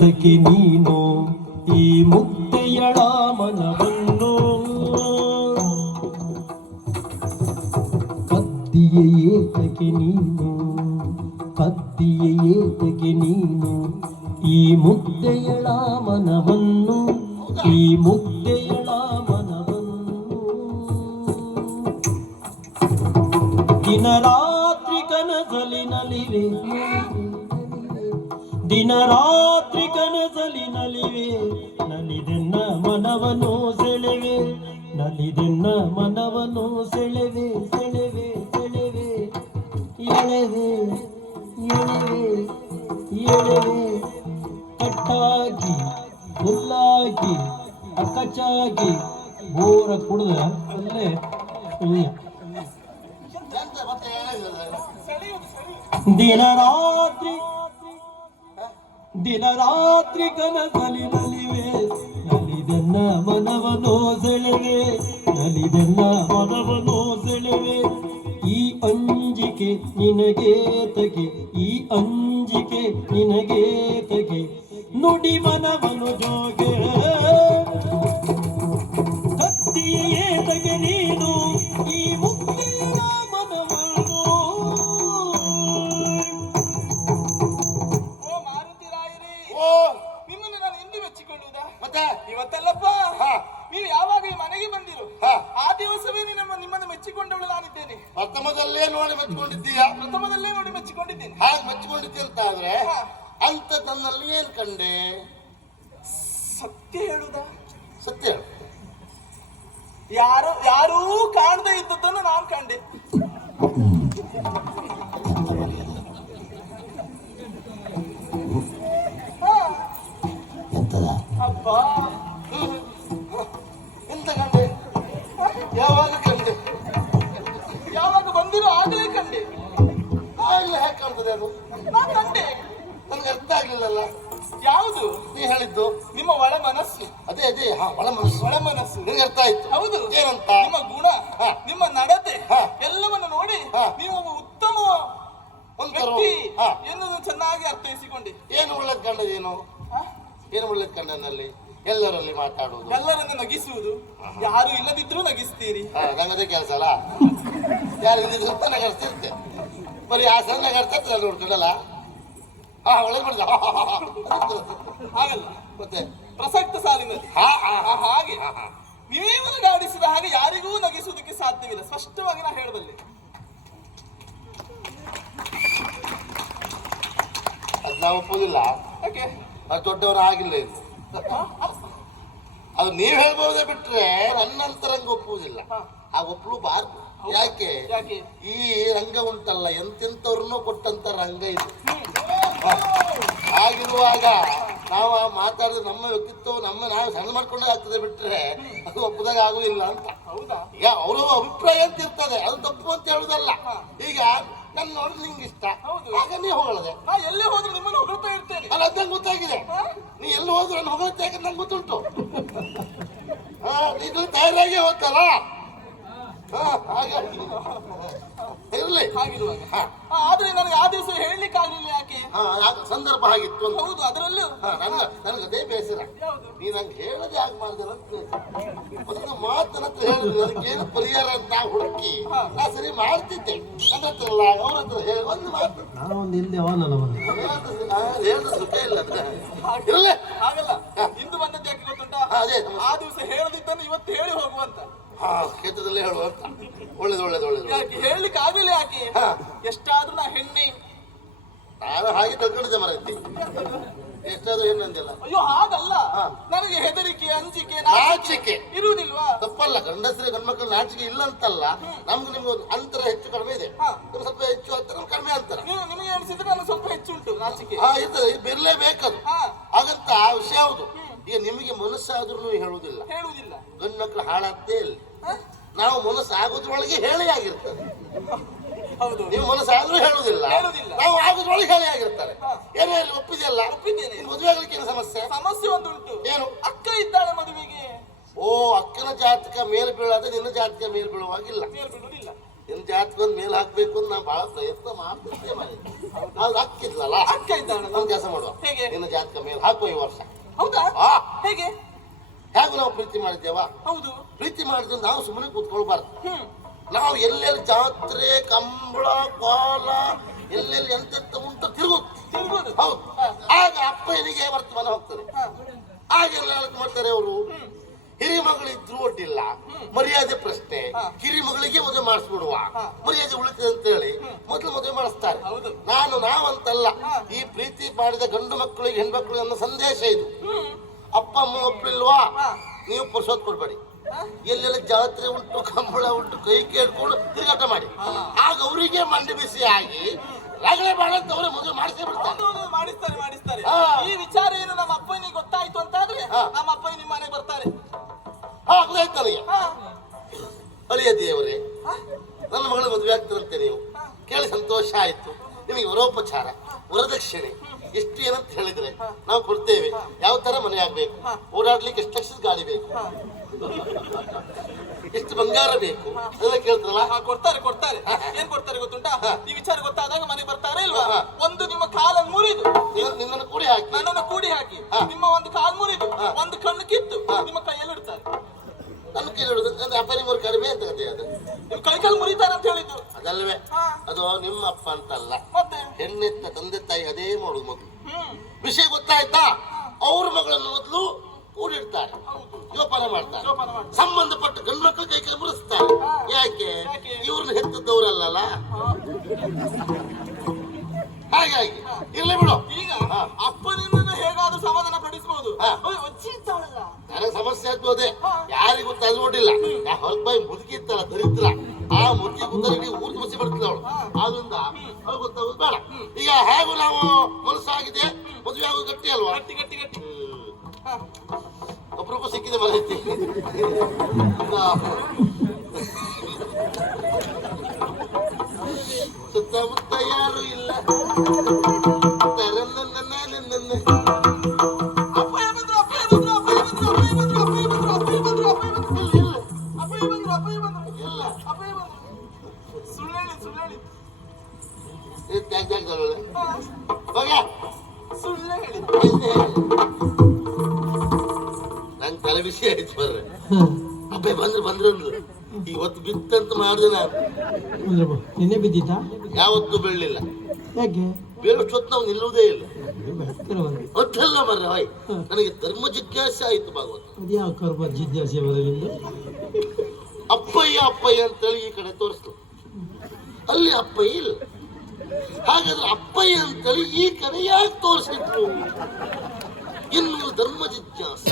ಏತಕ್ಕೆ ನೀನು ಈ ಮುಕ್ತೆಯಳ ಮನವನ್ನು ಕದ್ದಿಯ ಏತಕ್ಕೆ ನೀನು, ಕತ್ತಿಯ ಏತಕ್ಕೆ ನೀನು ಈ ಮುಕ್ತೆಯಳ ಮನವನ್ನು ಈ ಮುಕ್ತೆಯಳ ಮನವನ್ನು ದಿನ ರಾತ್ರಿ ಕನಸಲಿನಲಿವೆ ದಿನ ಕನಸಲಿನಲಿವೆ ನಲಿದೆನ್ನ ಮನವನು ಸೆಳೆವೆ ನಲಿದೆನ್ನ ಮನವನು ಸೆಳೆವೆ ಸೆಳೆವೆ ಸೆಳೆವೆ. ಎಳೆವೆ ಎಳೆವೆ ಎಳೆವೆ. ಕಟ್ಟಾಗಿ ಹುಲ್ಲಾಗಿ ಅಕ್ಕಚಾಗಿ ಬೋರ ಕುಡ್ದ ಅಲ್ಲೇ ದಿನ ರಾತ್ರಿ ದಿನ ರಾತ್ರಿ ಕನಸಲಿ ನಲಿವೆ ನಲಿದೆನ್ನ ಮನವನೋ ಸೆಳೆವೆ ನಲಿದೆನ್ನ ಮನವನೋ ಸೆಳೆವೆ ಈ ಅಂಜಿಕೆ ನಿನಗೆ ತಗೆ, ಈ ಅಂಜಿಕೆ ನಿನಗೆ ತಗೆ. ನುಡಿ ಮನವನು ಜೋಗೆ ಮೆಚ್ಚಿಕೊಳ್ಳುವುದಾ ಇವತ್ತಲ್ಲಪ್ಪ ಹಾ. ನೀವು ಯಾವಾಗ ಈ ಮನೆಗೆ ಬಂದಿರು. ಆ ದಿವಸವೇ ನಿಮ್ಮ ನಿಮ್ಮನ್ನು ಮೆಚ್ಚಿಕೊಂಡವಳು ನಾನಿದ್ದೇನೆ ಪ್ರಥಮದಲ್ಲೇ ನೋಡಿ ಮೆಚ್ಕೊಂಡಿದ್ದೀಯ ಪ್ರಥಮದಲ್ಲೇ ನೋಡಿ ಮೆಚ್ಚಿಕೊಂಡಿದ್ದೇನೆ ಹಾಗೆ ಮೆಚ್ಚಿಕೊಂಡಿದ್ದೆ ಅಂತ ಆದ್ರೆ ಹಾ. ಅಂತ ತನ್ನಲ್ಲಿ ಏನ್ ಕಂಡೆ ಸತ್ಯ ಹೇಳುದಾ ಸತ್ಯ ಹೇಳು. ಯಾರು ಯಾರೂ ಕಾಣದೇ ಇದ್ದದ್ದನ್ನು ನಾನು ಕಂಡೆ ಅಬ್ಬಾ ಎಂತ ಕಂಡೆ? ಯಾವಾಗ ಕಂಡೆ? ಯಾವಾಗ ಬಂದಿರೋ ಆಗಲೇ ಕಂಡೆ. ಆಗಲೇ ಹೇಗೆ ಕಾಣ್ತದೆ ಅದು? ನಾನು ಕಂಡೆ. ನನಗೆ ಅರ್ಥ ಆಗ್ಲಿಲ್ಲಲ್ಲ. ಯಾವುದು? ನೀ ಹೇಳಿದ್ದು. ನಿಮ್ಮ ಒಳ ಮನಸ್ಸು. ಅದೇ ಅದೇ. ಹಾ ಒಳ ಮನಸ್ಸು. ಒಳ ಮನಸ್ಸು. ನಿನಗೆ ಅರ್ಥ ಆಯ್ತು. ಹೌದು. ಏನಂತ? ನಿಮ್ಮ ಗುಣ ಹಾ. ನಿಮ್ಮ ನಡತೆ ಹಾ. ಎಲ್ಲವನ್ನು ನೋಡಿ. ನೀವು ಒಬ್ಬ ಉತ್ತಮ ಒಂದು ವ್ಯಕ್ತಿ ಎನ್ನುವುದನ್ನು ಚೆನ್ನಾಗಿ ಅರ್ಥೈಸಿಕೊಂಡೆ. ಏನು ಒಳ್ಳೇದ್ ಕಂಡದೇನು? ಏನು ಒಳ್ಳೇದ್ ಕಂಡನಲ್ಲಿ ಎಲ್ಲರಲ್ಲಿ ಮಾತಾಡುವುದು. ಎಲ್ಲರನ್ನ ನಗಿಸುವುದು. ಯಾರು ಇಲ್ಲದಿದ್ರೂ ನಗಿಸ್ತೀರಿ. ಹಾ ನಂಗದೇ ಕೆಲಸ ಅಲ್ಲ? ಯಾರು ಇಲ್ಲದಿದ್ರು ಅಂತ ನಗರ್ತಿರ್ತೆ ಬರೀ ಆ ಸಣ್ಣ ನಗರ್ತಾ ನೋಡ್ಕೊಂಡಲ್ಲ? ಹಾ ಒಳ್ಳೆ ಮಾಡ್ದ ಹಾಗಲ್ಲ. ಮತ್ತೆ? ಪ್ರಸಕ್ತ ಸಾಲಿನಲ್ಲಿ. ಹಾ ಹಾ ಆ, ಹಾಗೆ. ನೀವು ನಗಾಡಿಸಿದ ಹಾಗೆ ಯಾರಿಗೂ ನಗಿಸುವುದಕ್ಕೆ ಸಾಧ್ಯವಿಲ್ಲ. ಸ್ಪಷ್ಟವಾಗಿ ನಾ ಹೇಳಬಲ್ಲೆ. ಅದ್ ನಾವು ಒಪ್ಪುದಿಲ್ಲ. ಯಾಕೆ? ಅದು ದೊಡ್ಡವರು ಆಗಿಲ್ಲ ಇದು? ಅದು ನೀವು ಹೇಳ್ಬೋದೇ ಬಿಟ್ರೆ ನನ್ನಂತರಂಗ ಒಪ್ಪುವುದಿಲ್ಲ. ಆ ಒಪ್ಪಲೂಬಾರ್ದು ಯಾಕೆ? ಯಾಕೆ? ಈ ರಂಗ ಉಂಟಲ್ಲ ಎಂತೆಂತವ್ರನ್ನೂ ಕೊಟ್ಟಂತ ರಂಗ ಇದು. ಆಗಿರುವಾಗ ನಾವು ಆ ಮಾತಾಡಿದ್ರೆ ನಮ್ಮ ವ್ಯಕ್ತಿತ್ವ ನಮ್ಮ ನಾವು ಸಣ್ಣ ಮಾಡ್ಕೊಂಡೇ ಆಗ್ತದೆ ಬಿಟ್ರೆ ಅದು ಒಪ್ಪದಾಗ ಆಗುದಿಲ್ಲ ಅಂತ. ಈಗ ಅವರ ಅಭಿಪ್ರಾಯ ಅಂತ ಇರ್ತದೆ. ಅದು ತಪ್ಪು ಅಂತ ಹೇಳುದಲ್ಲ. ಈಗ ನನ್ನ ನೋಡಿದ್ರೆ ನಿಂಗೆ ಇಷ್ಟ. ಹೌದು. ಆಗ ನೀ ಹೊಗಳದೆ. ನಾ ಎಲ್ಲಿ ಹೋದ್ರೂ ನಿಮ್ಮನ್ನು ಹೊಗಳ್ತಾ ಇರ್ತೇನೆ. ಅಲ್ಲ ಅದ್ ಗೊತ್ತಾಗಿದೆ. ನೀ ಎಲ್ಲಿ ಹೋದ್ರು ನಾನು ಹೊಗಳತ್ತೆ ಯಾಕಂದ್ರೆ ನಂಗೆ ಗೊತ್ತುಂಟು. ಹಾ ನೀನು ತಯಾರಾಗಿ ಹೋಗ್ತಲ್ಲ? ಹಾ ಹಾಗಾಗಿ. ಇರ್ಲಿ. ಹಾಗಿರುವಾಗ. ಹಾ. ಆದ್ರೆ ನನಗೆ ಆ ದಿವಸ ಹೇಳಲಿಕ್ಕೆ ಆಗಲಿಲ್ಲ ಯಾಕೆ? ಹಾ ಆ ಸಂದರ್ಭ ಆಗಿತ್ತು ಅಂತ. ಹೌದು ಅದರಲ್ಲೂ. ಹಾ ನನ್ನ ನನಗೆ ಅದೇ ಬೇಸರ. ಯಾವುದು? ನೀ ನಂಗೆ ಹೇಳದೆ ಯಾಕೆ ಮಾಡಿದೆ ಅಂತ ಒಂದು ಮಾತನ ಹತ್ರ ಹೇಳಿದ್ರೆ ಅದಕ್ಕೇನು ಪರಿಹಾರ ಅಂತ ನಾ ಹುಡುಕಿ. ನಾ ಸರಿ ಮಾಡ್ತಿದ್ದೆ. ನನ್ನ ಹತ್ರ ಅಲ್ಲ ಅವ್ರ ಹತ್ರ ಹೇಳಿ ಒಂದು ಮಾತು. ಒಂದು ಇಲ್ಲದೆ ಅವನಲ್ಲ ನಾ ಹೇಳಿದ್ರೆ ಸುಖ ಇಲ್ಲ ಅಂದ್ರೆ ಇರಲೇ. ಆಗಲ್ಲ ಇಂದು ಬಂದದ್ದು ಯಾಕೆ ಗೊತ್ತುಂಟಾ? ಹಾ, ಅದೇ ಆ ದಿವಸ ಹೇಳದಿದ್ದನ್ನು ಇವತ್ತು ಹೇಳಿ ಹೋಗುವಂತ. ಹಾ ಕ್ಷೇತ್ರದಲ್ಲೇ ಹೇಳುವ ಒಳ್ಳೇದು ಒಳ್ಳೇದು ಒಳ್ಳೇದು. ಯಾಕೆ ಹೇಳಲಿಕ್ಕೆ ಆಗಲಿ ಯಾಕೆ? ಹಾ. ಎಷ್ಟಾದ್ರೂ ನಾ ಹೆಣ್ಣೆ. ನಾನು ಹಾಗೆ ತಗೊಂಡಿದ್ದೆ ಮರೈತಿ ಎಷ್ಟಾದ್ರೂ ಏನಂದಿಲ್ಲ ಅಯ್ಯೋ ಹಾಗಲ್ಲ. ಹಾ. ನನಗೆ ಹೆದರಿಕೆ ಅಂಜಿಕೆ ನಾಚಿಕೆ. ಇರುವುದಿಲ್ವಾ? ತಪ್ಪಲ್ಲ ಗಂಡಸರಿಗೆ ಗಂಡ್ಮಕ್ಳು ನಾಚಿಕೆ ಇಲ್ಲ ಅಂತಲ್ಲ. ನಮ್ಗೆ ನಿಮ್ಗೆ ಒಂದು ಅಂತರ ಹೆಚ್ಚು ಕಡಿಮೆ ಇದೆ. ಹಾ. ನಿಮ್ಗೆ ಸ್ವಲ್ಪ ಹೆಚ್ಚು ಅಂತರ ನಮ್ಗೆ ಕಡಿಮೆ ಅಂತರ. ನೀವು ನಿಮಗೆ ಅನಿಸಿದ್ರೆ ನನಗೆ ಸ್ವಲ್ಪ ಹೆಚ್ಚು ಉಂಟು ನಾಚಿಕೆ. ಹಾ ಇರ್ತದೆ ಇದು ಬಿರ್ಲೇಬೇಕದು ಹಾ. ಹಾಗಂತ ಆ ವಿಷಯ ಹೌದು ಈಗ ನಿಮಗೆ ಮನಸ್ಸಾದ್ರೂ ಹೇಳುವುದಿಲ್ಲ. ಹೇಳುವುದಿಲ್ಲ. ಗಂಡು ಮಕ್ಕಳು ಹಾಳಾದ್ದೇ ಇಲ್ಲ. ನಾವು ಮನಸ್ಸು ಆಗೋದ್ರೊಳಗೆ ಹೇಳಿ ಆಗಿರ್ತದೆ ಹೌದು. ನೀವು ಮನಸ್ಸಾದ್ರೂ ಹೇಳುದಿಲ್ಲ ಹೇಳುದಿಲ್ಲ ನಾವು ಆಗೋದ್ರೊಳಗೆ ಹೇಳಿ ಆಗಿರ್ತಾರೆ ಏನೇ ಅಲ್ಲಿ ಒಪ್ಪಿದೆಯಲ್ಲ? ಒಪ್ಪಿದ್ದೇನೆ. ನಿನ್ ಮದುವೆ ಆಗ್ಲಿಕ್ಕೆ ಏನು ಸಮಸ್ಯೆ? ಸಮಸ್ಯೆ ಒಂದುಂಟು. ಏನು? ಅಕ್ಕ ಇದ್ದಾಳೆ ಮದುವೆಗೆ. ಓ ಅಕ್ಕನ ಜಾತಕ ಮೇಲ್ ಬೀಳಾದ್ರೆ ನಿನ್ನ ಜಾತಕ ಮೇಲ್ ಬೀಳುವಾಗಿಲ್ಲ. ನಿನ್ನ ಜಾತಿಕ ಮೇಲೆ ಜಾತಕೊಂದ್ ಮೇಲ್ ಹಾಕ್ಬೇಕು ಅಂತ ನಾ ಬಹಳ ಪ್ರಯತ್ನ ಮಾಡ್ತಿದ್ದೆ ಮನೆ ಅಕ್ಕ ಅಕ್ಕ ಇದ್ದಾಳೆ. ನಾವು ಕೆಲಸ ಮಾಡುವ. ಹೇಗೆ? ನಿನ್ನ ಜಾತಕ ಮೇಲ್ ಹಾಕುವ ಈ ವರ್ಷ. ಹೌದಾ? ಆ ಹೇಗೆ? ಹೇಗೂ ನಾವು ಪ್ರೀತಿ ಮಾಡಿದ್ದೇವಾ? ಹೌದು. ಪ್ರೀತಿ ಮಾಡಿದ್ರೆ ನಾವು ಸುಮ್ಮನೆ ಕೂತ್ಕೊಳ್ಬಾರ್ದು. ನಾವು ಎಲ್ಲೆಲ್ಲಿ ಜಾತ್ರೆ ಕಂಬಳ ಕೋಲ ಎಲ್ಲೆಲ್ಲಿ ಎಂತೆಂತ ಉಂಟು ತಿರುಗು ತಿರುಗೋದು. ಹೌದು. ಆಗ ಅಪ್ಪನಿಗೆ ವರ್ತಮಾನ ಹೋಗ್ತಾರೆ ಆಗ ಆಗೆಲ್ಲ ಮಾಡ್ತಾರೆ ಅವರು? ಹಿರಿಮಗಳಿದ್ರು ಒಡ್ಡಿಲ್ಲ ಮರ್ಯಾದೆ ಪ್ರಶ್ನೆ. ಕಿರಿ ಮಗಳಿಗೆ ಮದುವೆ ಮಾಡಿಸ್ಬಿಡುವ. ಮರ್ಯಾದೆ ಉಳಿತದೆ ಅಂತ ಹೇಳಿ ಮೊದಲು ಮದುವೆ ಮಾಡಿಸ್ತಾರೆ. ನಾನು ನಾವಂತಲ್ಲ. ಈ ಪ್ರೀತಿ ಮಾಡಿದ ಗಂಡು ಮಕ್ಕಳಿಗೆ ಹೆಣ್ಮಕ್ಳಿಗೆ ಅನ್ನೋ ಸಂದೇಶ ಇದು. ಅಪ್ಪ ಅಮ್ಮ ಒಪ್ಪಿಲ್ವಾ? ನೀವು ಪುರ್ಸೋದ್ ಕೊಡ್ಬೇಡಿ? ಎಲ್ಲೆಲ್ಲ ಜಾತ್ರೆ ಉಂಟು ಕಂಬಳ ಉಂಟು ಕೈ ಕೇಳ್ಕೊಂಡು ತಿರುಗಾಟ ಮಾಡಿ. ಆಗ ಅವರಿಗೆ ಮಂಡಿ ಬಿಸಿ ಆಗಿ ರಗಳೆ ಮಾಡಂತ ಅವರೇ ಮದುವೆ ಮಾಡಿಸೇ ಬಿಡ್ತಾರೆ. ಮಾಡಿಸ್ತಾರೆ ಮಾಡಿಸ್ತಾರೆ. ಈ ವಿಚಾರ ಏನು ನಮ್ಮ ಅಪ್ಪನಿಗೆ ಗೊತ್ತಾಯ್ತು ಅಂತಾದ್ರೆ. ನಮ್ಮ ಅಪ್ಪ ನಿಮ್ಮ ಮನೆಗೆ ಬರ್ತಾರೆ. ಆಗ್ಲೇ ನನಗೆ. ಅಳಿಯ ದೇವರೇ ನನ್ನ ಮಗಳ ಮದುವೆ ಆಗ್ತದಂತೆ ನೀವು. ಕೇಳಿ ಸಂತೋಷ ಆಯ್ತು. ನಿಮಗೆ ವರೋಪಚಾರ ವರದಕ್ಷಿಣೆ ಎಷ್ಟು ಏನಂತ ಹೇಳಿದ್ರೆ ನಾವು ಕೊಡ್ತೇವೆ. ಯಾವ ತರ ಮನೆ ಆಗ್ಬೇಕು? ಓಡಾಡ್ಲಿಕ್ಕೆ ಎಷ್ಟು ಲಕ್ಷದ ಗಾಡಿ ಬೇಕು? ಎಷ್ಟು ಬಂಗಾರ ಬೇಕು? ಅದೆಲ್ಲ ಕೇಳ್ತಾರಲ್ಲ? ಹಾ, ಕೊಡ್ತಾರೆ ಕೊಡ್ತಾರೆ. ಏನ್ ಕೊಡ್ತಾರೆ ಗೊತ್ತುಂಟಾ? ಈ ವಿಚಾರ ಗೊತ್ತಾದಾಗ ಮನೆಗೆ ಬರ್ತಾರೆ ಇಲ್ವಾ. ಒಂದು ನಿಮ್ಮ ಕಾಲನ್ನು ಮುರಿದು. ನಿನ್ನ- ನಿನ್ನನ್ನು ಕೂಡಿ ಹಾಕಿ. ನನ್ನನ್ನು ಕೂಡಿ ಹಾಕಿ. ನಿಮ್ಮ ಒಂದು ಕಾಲ್ ಮುರಿದು. ಒಂದು ಕಣ್ಣು ಕಿತ್ತು. ನಿಮ್ಮ ಕೈಯಲ್ಲಿ ಇಡ್ತಾರೆ ನನ್ನ ಕೈ ಹೇಳುದು ಅಂದ್ರೆ ಅಪ್ಪ ಮೂರು ಕಡಿಮೆ ಅಂತ ಕತೆ ಅದು ನಿಮ್ ಕೈ ಕಾಲು ಮುರಿತಾರೆ ಅಂತ ಹೇಳಿದ್ದು. ಅದಲ್ವೇ? ಅದು ನಿಮ್ಮ ಅಪ್ಪ ಅಂತಲ್ಲ. ಮತ್ತೆ? ಹೆಣ್ಣೆತ್ತ ತಂದೆ ತಾಯಿ ಅದೇ ಮಾಡುದು ಮಗು. ವಿಷಯ ಗೊತ್ತಾಯ್ತಾ? ಅವ್ರ ಮಗಳನ್ನು ಮೊದಲು ಕೂಡಿಡ್ತಾರೆ. ಜೋಪಾನ ಮಾಡ್ತಾರೆ. ಸಂಬಂಧಪಟ್ಟ ಗಂಡು ಮಕ್ಕಳು ಕೈ ಕೈ ಮುರಿಸ್ತಾರೆ. ಯಾಕೆ? ಇವ್ರನ್ನ ಹೆತ್ತದವ್ರಲ್ಲ. ಹಾಗಾಗಿ ಇರ್ಲಿ ಬಿಡು. ಈಗ. ಅಪ್ಪನಿಂದ ಹೇಗಾದ್ರೂ ಸಮಾಧಾನ ಪಡಿಸಬಹುದು ನನಗೆ ಸಮಸ್ಯೆ ಆಗ್ಬೋದೇ? ಯಾರಿಗೂ ಯಾ ಹೊರಗೆ ಗೊತ್ತಾಗೋದು ಬೇಡ. ಈಗ ಹೇಗೂ ನಾವು ಮನಸ್ಸಾಗಿದೆ ಮದುವೆ ಆಗೋದು ಗಟ್ಟಿ ಅಲ್ವಾ? ಗಟ್ಟಿ ಗಟ್ಟಿ ಗಟ್ಟಿ. ಅಪರೂಪ ಸಿಕ್ಕಿದೆ ಮನೆತ್ತಿ ಸುತ್ತಮುತ್ತ ಯಾರು ಇಲ್ಲ. ನಂಗ್ ತಲೆ ಬಿಸಿ ಆಯ್ತು ಬರ್ರೆ ಅಬ್ಬೆ ಬಂದ್ರು ಬಂದ್ರು ಇವತ್ತು ಬಿತ್ತಂತ ಮಾಡಿದೆ ನಾನು ನಿನ್ನೆ ಬಿದ್ದಿತ್ತಾ ಯಾವತ್ತೂ ಬೀಳಲಿಲ್ಲ ಯಾಕೆ ಬೀಳೋಷ್ಟೊತ್ತು ನಾವು ನಿಲ್ಲುವುದೇ ಇಲ್ಲ ಅದೆಲ್ಲ ಮರ್ರೆ ಹೋಯ್ ನನಗೆ ಧರ್ಮ ಜಿಜ್ಞಾಸೆ ಆಯಿತು ಭಾಗವತ ಯಾವ ಕರ್ಮ ಜಿಜ್ಞಾಸೆ ಬರಲಿಲ್ಲ ಅಪ್ಪಯ್ಯ ಅಪ್ಪಯ್ಯ ಅಂತೇಳಿ ಈ ಕಡೆ ತೋರಿಸ್ತು. ಅಲ್ಲಿ ಅಪ್ಪಯ್ಯ ಇಲ್ಲ. ಹಾಗಾದ್ರೆ ಅಪ್ಪಯ್ಯ ಅಂತೇಳಿ ಈ ಕಡೆ ಯಾಕೆ ತೋರಿಸಿದ್ರು? ಇನ್ನು ಧರ್ಮ ಜಿಜ್ಞಾಸೆ